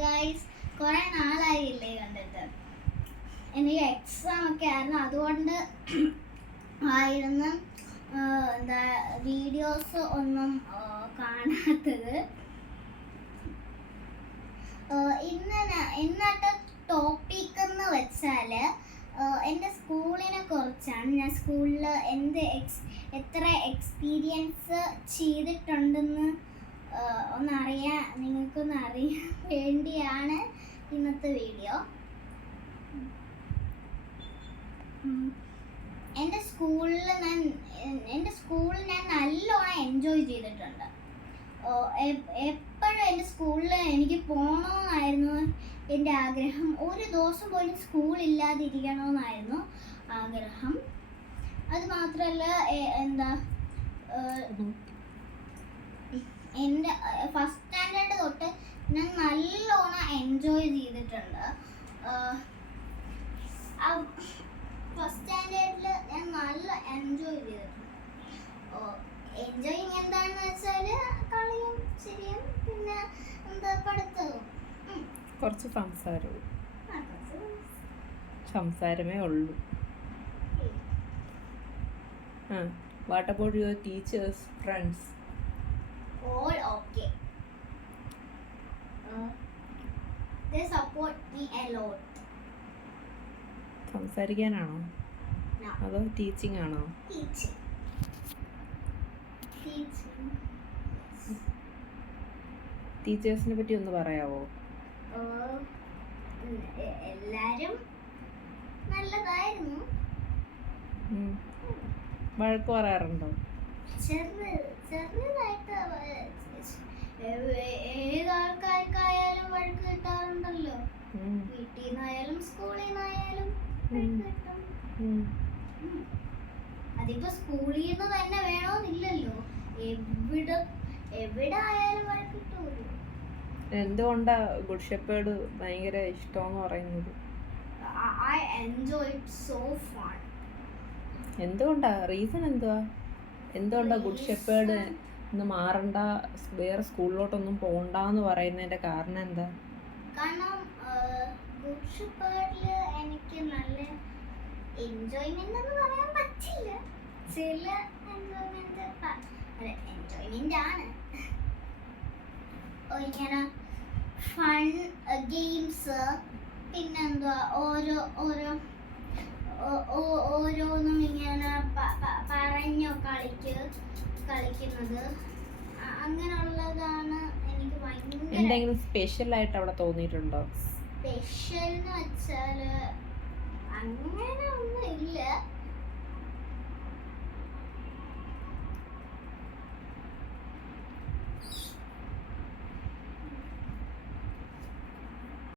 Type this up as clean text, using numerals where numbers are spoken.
Guys, കുറെ നാളായില്ലേ കണ്ടിട്ട്. എനിക്ക് എക്സാം ഒക്കെ ആയിരുന്നു, അതുകൊണ്ട് ആയിരുന്നു എന്താ വീഡിയോസ് ഒന്നും കാണാത്തത്. ഇന്നത്തെ ടോപ്പിക് എന്ന് വെച്ചാൽ എൻ്റെ സ്കൂളിനെ കുറിച്ചാണ്. ഞാൻ സ്കൂളിൽ എത്ര എക്സ്പീരിയൻസ് ചെയ്തിട്ടുണ്ടെന്ന് നിങ്ങൾക്കൊന്ന് അറിയാൻ വേണ്ടിയാണ് ഇന്നത്തെ വീഡിയോ. എൻ്റെ സ്കൂളിൽ ഞാൻ നല്ലോണം എൻജോയ് ചെയ്തിട്ടുണ്ട്. എപ്പോഴും എൻ്റെ സ്കൂളിൽ എനിക്ക് പോകണമെന്നായിരുന്നു എൻ്റെ ആഗ്രഹം. ഒരു ദിവസം പോലും സ്കൂളില്ലാതിരിക്കണമെന്നായിരുന്നു ആഗ്രഹം. അത് മാത്രമല്ല, എൻ്റെ ഫസ്റ്റ് സ്റ്റാൻഡേർഡ് തൊട്ട് ഞാൻ നല്ലോണം എൻജോയ് ചെയ്തിട്ടുണ്ട്. ഫസ്റ്റ് സ്റ്റാൻഡേർഡിൽ ഞാൻ നല്ല എൻജോയ് ചെയ്തിട്ടുണ്ട്. എൻജോയിങ് എന്താണെന്ന് വെച്ചാൽ കളിയും ശരിയും, പിന്നെ പഠിത്തവും, കുറച്ച് സംസാരമേ ഉള്ളൂ. What about your teachers, friends? All okay. They support me a lot. സംസാരിക്കാനാണോ No. അതോ ടീച്ചിങ് ആണോ? Teaching. ടീച്ചേഴ്സിനെ പറ്റി ഒന്ന് പറയാവോ? എല്ലാരും നല്ലതായിരുന്നു. വഴക്ക് പറയാറുണ്ടോ? ചെറുതായിട്ട് ഏതാൾക്കാർക്കായാലും വഴക്ക് കിട്ടാറുണ്ടല്ലോ. വീട്ടിൽ നിന്നായാലും സ്കൂളിൽ നിന്നായാലും കിട്ടും. അതിപ്പോ സ്കൂളിൽ നിന്ന് തന്നെ വേണമെന്നില്ലല്ലോ, എവിടെ ആയാലും വഴക്ക് കിട്ടുമല്ലോ. എന്തുകൊണ്ടാ ഗുഡ് ഷെപ്പേർഡ് ഭയങ്കര ഇഷ്ടമെന്ന് പറയുന്നത്? I enjoy it so fun. എന്തുകൊണ്ടാ? റീസൺ എന്തുകൊണ്ടാ ഗുഡ് ഷെപ്പേർഡ് ഇന്ന് മാറണ്ട, വേറെ സ്കൂളിലോട്ടൊന്നും പോകണ്ടെന്ന് പറയുന്നതിന്റെ കാരണം എന്താ? കാരണം ഗുഡ് ഷെപ്പേർഡിൽ എനിക്ക് നല്ല എൻജോയ്മെന്റ് എന്ന് പറയാൻ പറ്റില്ല. ചില എൻജോയ്മെന്റ് ആണ്. ഇങ്ങനെ ഫൺ ഗെയിംസ്, പിന്നെന്തുവാ ഓരോന്നും ഇങ്ങനെ പറഞ്ഞോ കളിക്കുന്നത്, അങ്ങനെയുള്ളതാണ് എനിക്ക് ഭയങ്കര. എന്തെങ്കിലും സ്പെഷ്യൽ ആയിട്ട് അവിടെ തോന്നിയിട്ടുണ്ടോ? സ്പെഷ്യൽ എന്ന് വെച്ചാല് അങ്ങനെ ഒന്നും ഇല്ല.